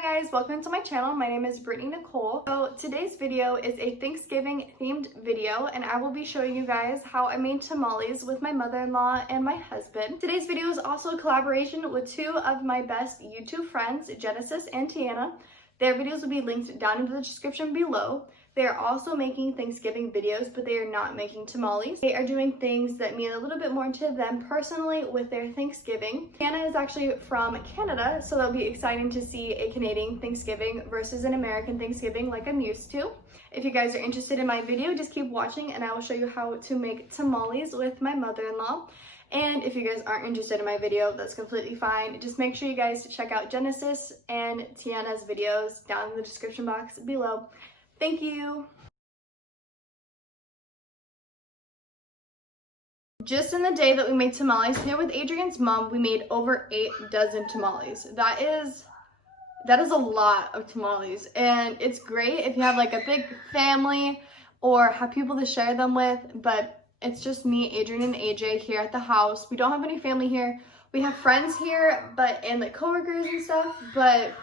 Hi guys, welcome to my channel. My name is Brittany Nicole. So today's video is a Thanksgiving themed video and I will be showing you guys how I made tamales with my mother-in-law and my husband. Today's video is also a collaboration with two of my best YouTube friends, Genesis and Tiana. Their videos will be linked down in the description below. They are also making Thanksgiving videos, but they are not making tamales. They are doing things that mean a little bit more to them personally with their Thanksgiving. Tiana is actually from Canada, so that'll be exciting to see a Canadian Thanksgiving versus an American Thanksgiving like I'm used to. If you guys are interested in my video, just keep watching and I will show you how to make tamales with my mother-in-law. And if you guys aren't interested in my video, that's completely fine. Just make sure you guys check out Genesis and Tiana's videos down in the description box below. Thank you. Just in the day that we made tamales here with Adrian's mom, we made over 8 dozen tamales. That is a lot of tamales, and it's great if you have like a big family or have people to share them with, but it's just me, Adrian, and AJ here at the house. We don't have any family here. We have friends here, and like coworkers and stuff, but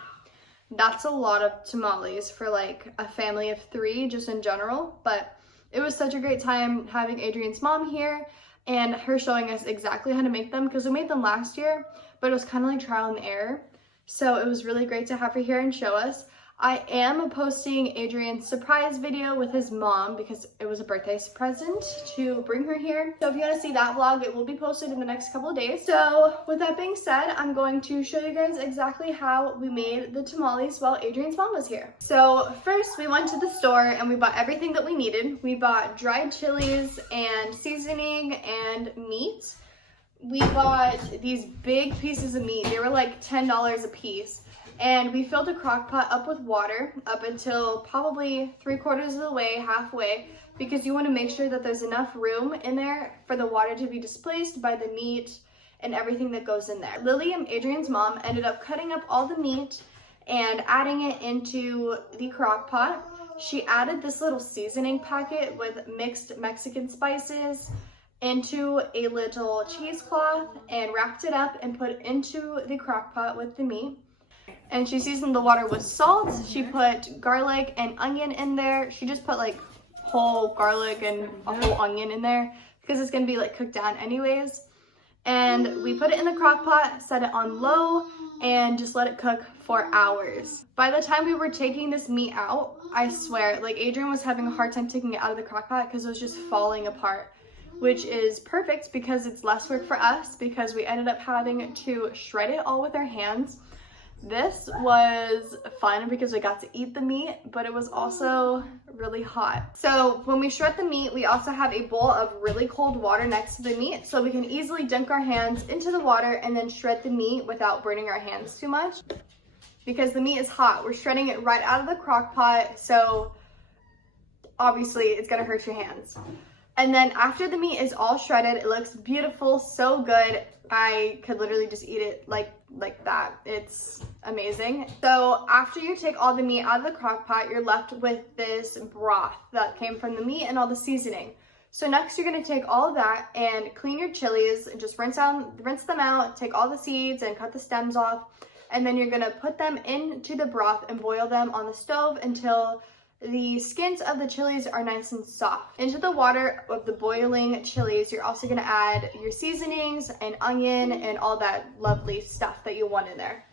that's a lot of tamales for like a family of 3 just in general. But it was such a great time having Adrian's mom here and her showing us exactly how to make them, because we made them last year, but it was kind of like trial and error. So it was really great to have her here and show us. I am posting Adrian's surprise video with his mom because it was a birthday present to bring her here. So if you want to see that vlog, it will be posted in the next couple of days. So with that being said, I'm going to show you guys exactly how we made the tamales while Adrian's mom was here. So first we went to the store and we bought everything that we needed. We bought dried chilies and seasoning and meat. We bought these big pieces of meat. They were like $10 a piece. And we filled a crock pot up with water up until probably 3/4 of the way, halfway, because you want to make sure that there's enough room in there for the water to be displaced by the meat and everything that goes in there. Lily, Adrian's mom, ended up cutting up all the meat and adding it into the crock pot. She added this little seasoning packet with mixed Mexican spices into a little cheesecloth and wrapped it up and put it into the crock pot with the meat. And she seasoned the water with salt. She put garlic and onion in there. She just put like whole garlic and a whole onion in there because it's gonna be like cooked down anyways. And we put it in the crock pot, set it on low, and just let it cook for hours. By the time we were taking this meat out, I swear, like Adrian was having a hard time taking it out of the crock pot because it was just falling apart, which is perfect because it's less work for us because we ended up having to shred it all with our hands. This was fun because we got to eat the meat, but it was also really hot. So when we shred the meat, we also have a bowl of really cold water next to the meat so we can easily dunk our hands into the water and then shred the meat without burning our hands too much. Because the meat is hot, we're shredding it right out of the crock pot, so obviously it's gonna hurt your hands. And then after the meat is all shredded, it looks beautiful, so good. I could literally just eat it like that. It's amazing. So after you take all the meat out of the crock pot, you're left with this broth that came from the meat and all the seasoning. So next you're gonna take all of that and clean your chilies and just rinse them out, take all the seeds and cut the stems off. And then you're gonna put them into the broth and boil them on the stove until the skins of the chilies are nice and soft. Into the water of the boiling chilies, you're also gonna add your seasonings and onion and all that lovely stuff that you want in there.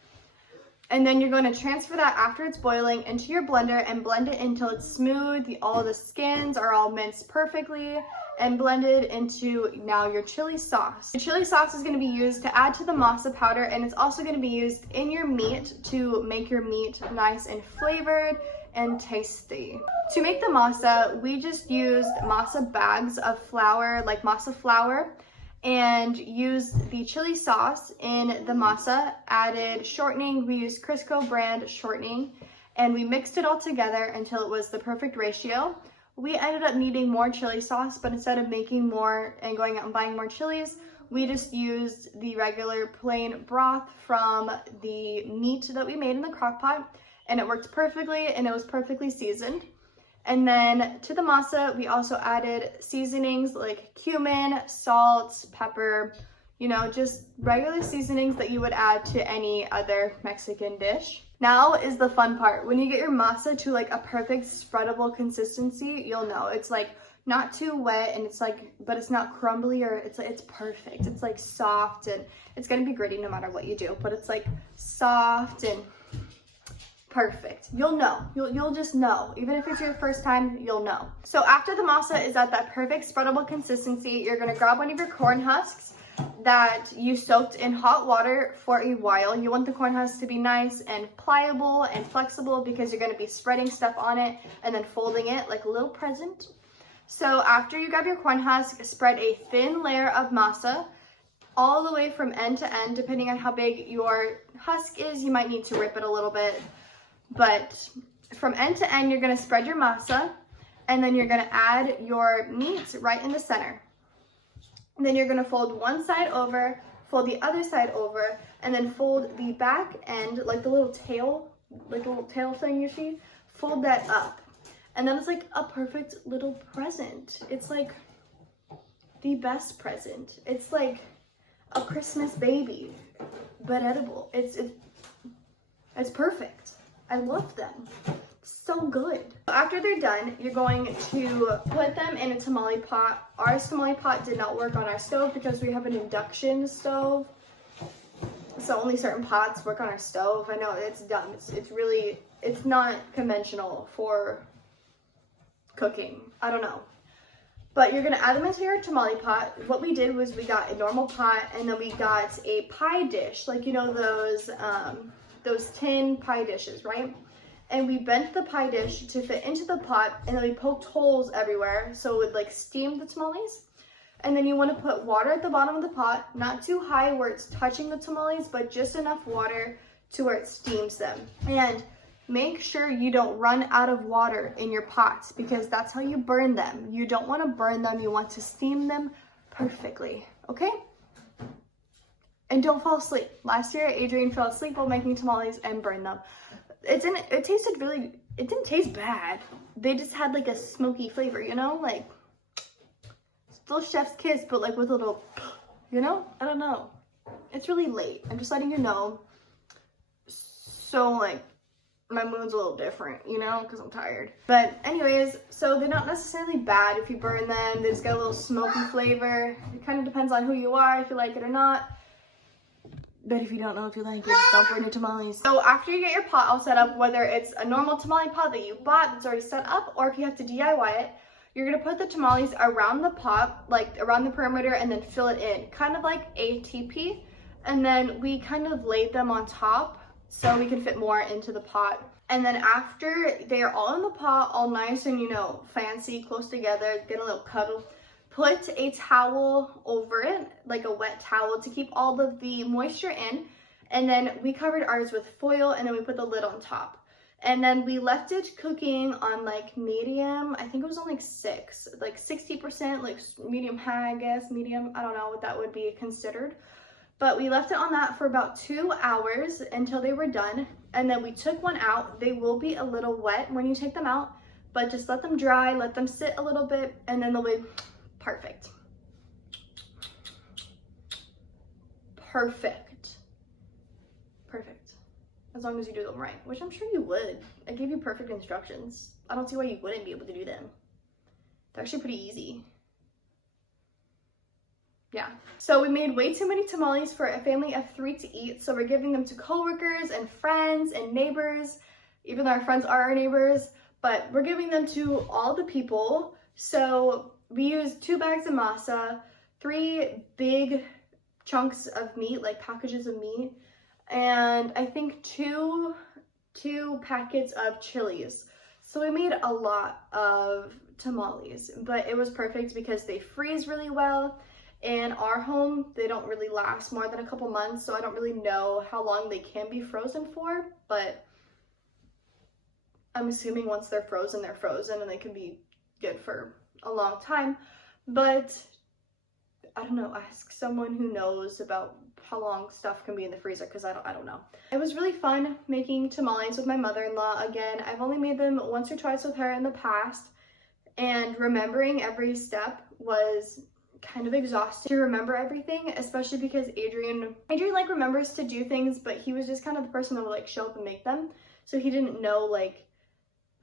And then you're going to transfer that after it's boiling into your blender and blend it until it's smooth. All the skins are all minced perfectly and blended into now your chili sauce. The chili sauce is going to be used to add to the masa powder, and it's also going to be used in your meat to make your meat nice and flavored and tasty. To make the masa, we just used masa bags of flour, like masa flour, and used the chili sauce in the masa, added shortening. We used Crisco brand shortening, and we mixed it all together until it was the perfect ratio. We ended up needing more chili sauce, but instead of making more and going out and buying more chilies, we just used the regular plain broth from the meat that we made in the crock pot, and it worked perfectly and it was perfectly seasoned. And then to the masa, we also added seasonings like cumin, salt, pepper, you know, just regular seasonings that you would add to any other Mexican dish. Now is the fun part. When you get your masa to like a perfect spreadable consistency, you'll know. It's like not too wet and it's like, but it's not crumbly or it's perfect. It's like soft and it's gonna be gritty no matter what you do, but it's like soft and perfect. You'll know. You'll just know. Even if it's your first time, you'll know. So after the masa is at that perfect spreadable consistency, you're gonna grab one of your corn husks that you soaked in hot water for a while. You want the corn husks to be nice and pliable and flexible because you're gonna be spreading stuff on it and then folding it like a little present. So after you grab your corn husk, spread a thin layer of masa all the way from end to end. Depending on how big your husk is, you might need to rip it a little bit. But from end to end, you're gonna spread your masa and then you're gonna add your meat right in the center. And then you're gonna fold one side over, fold the other side over, and then fold the back end, like the little tail thing you see, fold that up. And then it's like a perfect little present. It's like the best present. It's like a Christmas baby, but edible. It's perfect. I love them. So good. After they're done, you're going to put them in a tamale pot. Our tamale pot did not work on our stove because we have an induction stove. So only certain pots work on our stove. I know it's dumb. It's not conventional for cooking. I don't know. But you're gonna add them into your tamale pot. What we did was we got a normal pot and then we got a pie dish, like you know those tin pie dishes, right? And we bent the pie dish to fit into the pot and then we poked holes everywhere so it would like steam the tamales. And then you want to put water at the bottom of the pot, not too high where it's touching the tamales, but just enough water to where it steams them. And make sure you don't run out of water in your pots because that's how you burn them. You don't want to burn them, you want to steam them perfectly, okay? And don't fall asleep. Last year, Adrian fell asleep while making tamales and burned them. It didn't taste bad. They just had like a smoky flavor, you know? Like, still chef's kiss, but like with a little, you know? I don't know. It's really late. I'm just letting you know. So like, my mood's a little different, you know, because I'm tired. But anyways, so they're not necessarily bad if you burn them. They just got a little smoky flavor. It kind of depends on who you are, if you like it or not. But if you don't know if you like it, just don't burn your tamales. So after you get your pot all set up, whether it's a normal tamale pot that you bought that's already set up, or if you have to DIY it, you're gonna put the tamales around the pot, like around the perimeter, and then fill it in, kind of like a teepee. And then we kind of laid them on top so we can fit more into the pot. And then after they are all in the pot, all nice and, you know, fancy, close together, get a little cuddle, put a towel over it, like a wet towel to keep all of the moisture in. And then we covered ours with foil and then we put the lid on top. And then we left it cooking on like medium. I think it was on like 60%, like medium high, I guess, medium. I don't know what that would be considered. But we left it on that for about 2 hours until they were done. And then we took one out. They will be a little wet when you take them out, but just let them dry, let them sit a little bit, and then they'll be perfect. Perfect. Perfect. As long as you do them right, which I'm sure you would. I gave you perfect instructions. I don't see why you wouldn't be able to do them. They're actually pretty easy. Yeah. So we made way too many tamales for a family of 3 to eat. So we're giving them to coworkers and friends and neighbors, even though our friends are our neighbors, but we're giving them to all the people. So we used 2 bags of masa, 3 big chunks of meat, like packages of meat, and I think two packets of chilies. So we made a lot of tamales, but it was perfect because they freeze really well. In our home, they don't really last more than a couple months, so I don't really know how long they can be frozen for, but I'm assuming once they're frozen and they can be good for a long time. But I don't know, ask someone who knows about how long stuff can be in the freezer, because I don't know. It was really fun making tamales with my mother-in-law again. I've only made them once or twice with her in the past, and remembering every step was kind of exhausting to remember everything, especially because Adrian like remembers to do things, but he was just kind of the person that would like show up and make them. So he didn't know like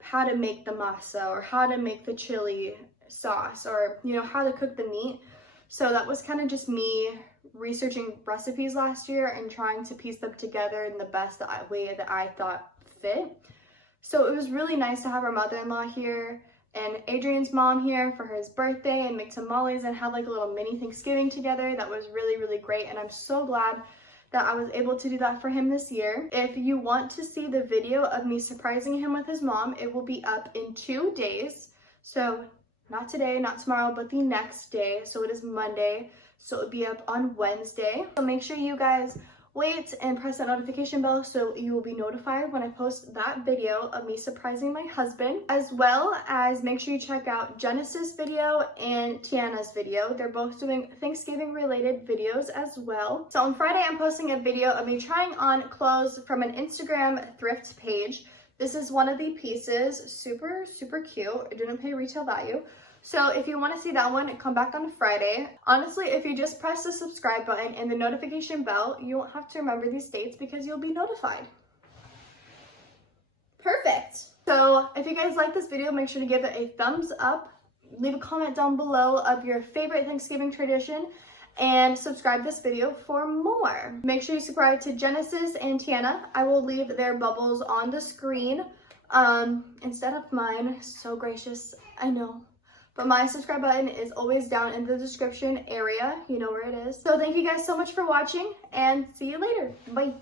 how to make the masa or how to make the chili sauce or, you know, how to cook the meat. So that was kind of just me researching recipes last year and trying to piece them together in the best way that I thought fit. So it was really nice to have our mother-in-law here and Adrian's mom here for his birthday and make tamales and have like a little mini Thanksgiving together. That was really, really great, and I'm so glad that I was able to do that for him this year. If you want to see the video of me surprising him with his mom, it will be up in 2 days. So not today, not tomorrow, but the next day. So it is Monday, so it'll be up on Wednesday. So make sure you guys wait and press that notification bell so you will be notified when I post that video of me surprising my husband, as well as make sure you check out Genesis' video and Tiana's video. They're both doing Thanksgiving related videos as well. So on Friday, I'm posting a video of me trying on clothes from an Instagram thrift page. This is one of the pieces, super, super cute. It didn't pay retail value. So if you want to see that one, come back on Friday. Honestly, if you just press the subscribe button and the notification bell, you won't have to remember these dates because you'll be notified. Perfect. So if you guys like this video, make sure to give it a thumbs up. Leave a comment down below of your favorite Thanksgiving tradition and subscribe this video for more. Make sure you subscribe to Genesis and Tiana. I will leave their bubbles on the screen instead of mine. So gracious, I know. But my subscribe button is always down in the description area. You know where it is. So thank you guys so much for watching and see you later. Bye.